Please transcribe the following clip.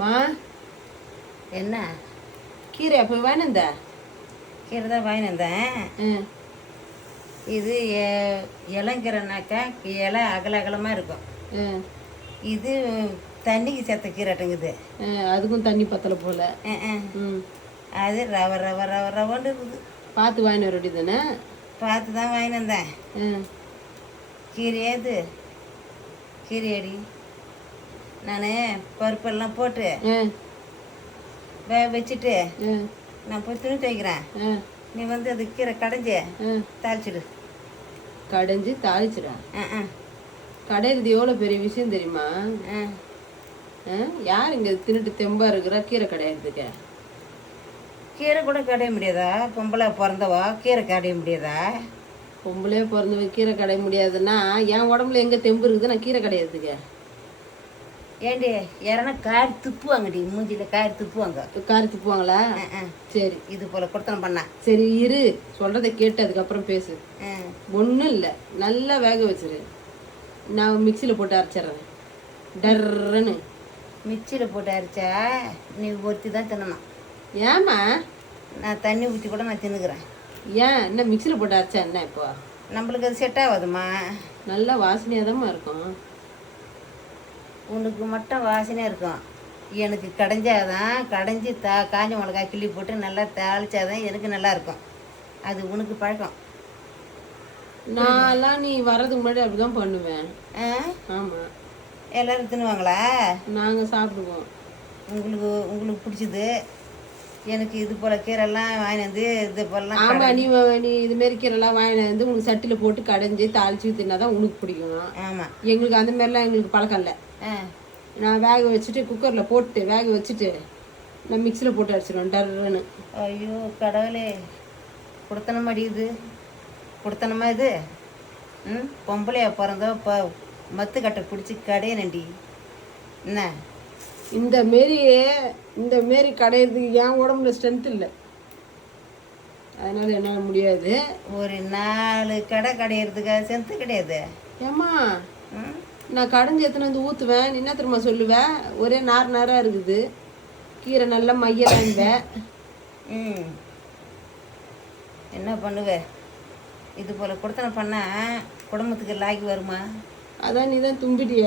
மா என்ன கீரை போய் வாங்கினந்த கீரை தான் வாங்கிட்டு வந்தேன். ம் இது இளங்கீரைனாக்கா இலை அகலமாக இருக்கும். ம் இது தண்ணிக்கு சேர்த்த கீரைட்டுங்குது. அதுக்கும் தண்ணி பத்தலை போல. ம் அது ரவ ரவ ரவ ரவன்னு இருக்குது. பார்த்து வாங்கின ரொட்டி தானே. பார்த்து தான் வாங்கிட்டு வந்தேன். ம் கீரையாது கீரையடி நான் பருப்பெல்லாம் போட்டு ம் வேக வச்சுட்டு ம் நான் போய் துணி துவைக்கிறேன். ம் நீ வந்து அது கீரை கடைஞ்சி ம் தாளிச்சிடு. கடைஞ்சி தாளிச்சிடா. கடையிறது எவ்வளோ பெரிய விஷயம் தெரியுமா? யார் இங்கே தின்னுட்டு தெம்பா இருக்கிறா கீரை கடையிறதுக்கு? கீரை கூட கடைய முடியாதா? பொம்பளை பிறந்தவா கீரை கடைய முடியாதா? பொம்பளே பிறந்தவ கீரை கடைய முடியாதுன்னா என் உடம்புல எங்கே தெம்பு இருக்குது நான் கீரை கடையிறதுக்கு? ஏண்டி யாரனா காரி துப்புவாங்கடி, மூஞ்சியில் காரி துப்புவாங்க. காரி துப்புவாங்களா? சரி, இது போல கொடுத்தன பண்ண. சரி இரு, சொல்கிறத கேட்டு அதுக்கப்புறம் பேசு. ஒன்றும் இல்லை, நல்லா வேக வச்சிரு. நான் மிக்சியில் போட்டு அரைச்சிட்றேன் டர்ன்னு. மிக்சியில் போட்டு அரைச்சா நீ ஒருத்தி தான் தின்னணும். ஏம்மா? நான் தண்ணி ஊற்றி கூட நான் தின்னுக்கிறேன். ஏன் என்ன மிக்சியில் போட்டு அரைச்சா என்ன இப்போ? நம்மளுக்கு அது செட் ஆகாதுமா. நல்லா வாசனையாக தான்மா இருக்கும். உனக்கு மட்டும் வாசனையாக இருக்கும், எனக்கு கடைஞ்சாதான். கடைஞ்சி காஞ்ச மிளகாய் கிள்ளி போட்டு நல்லா தாளிச்சாதான் எனக்கு நல்லா இருக்கும். அது உனக்கு பழக்கம். நான்லாம் நீ வர்றதுக்கு முன்னாடி அப்படி தான் பண்ணுவேன். ஆமாம். எல்லோரும் தின்னுவாங்களா? நாங்கள் சாப்பிடுவோம். உங்களுக்கு பிடிச்சது. எனக்கு இது போல் கீரைலாம் வாங்கி வந்து இது போலலாம். ஆமாம், நீ இதுமாரி கீரைலாம் வாங்கி வந்து உனக்கு சட்டியில் போட்டு கடைஞ்சி தாளித்து தின்னாதான் உனக்கு பிடிக்கும். ஆமாம், எங்களுக்கு அந்த மாதிரிலாம் எங்களுக்கு பழக்கம் இல்லை. நான் வேக வச்சுட்டு குக்கரில் போட்டு வேக வச்சுட்டு நான் மிக்சியில் போட்டு அடிச்சிடுவேன் டர்ன்னு. ஐயோ கடவுளே, கொடுத்தனமா இது கொடுத்தனமா இது. பொம்பளையா பிறந்தோ இப்போ மத்து கட்டை பிடிச்சி கடையனண்டி. என்ன இந்த மாரி கடையிறதுக்கு என் உடம்புல ஸ்ட்ரென்த் இல்லை, அதனால என்னால் முடியாது. ஒரு 4 கடை கடையிறதுக்கு ஸ்ட்ரென்த்து கிடையாது. ஏம்மா, நான் கடைஞ்சி எத்தனை வந்து ஊற்றுவேன், என்ன திரும்ப சொல்லுவேன்? ஒரே நாராக இருக்குது கீரை, நல்லா மையலாம்பேன். என்ன பண்ணுவேன்? இது போல் கொடுத்தன பண்ணால் குடும்பத்துக்கு லாகி வருமா? அதான் நீ தான் தும்பிடிய.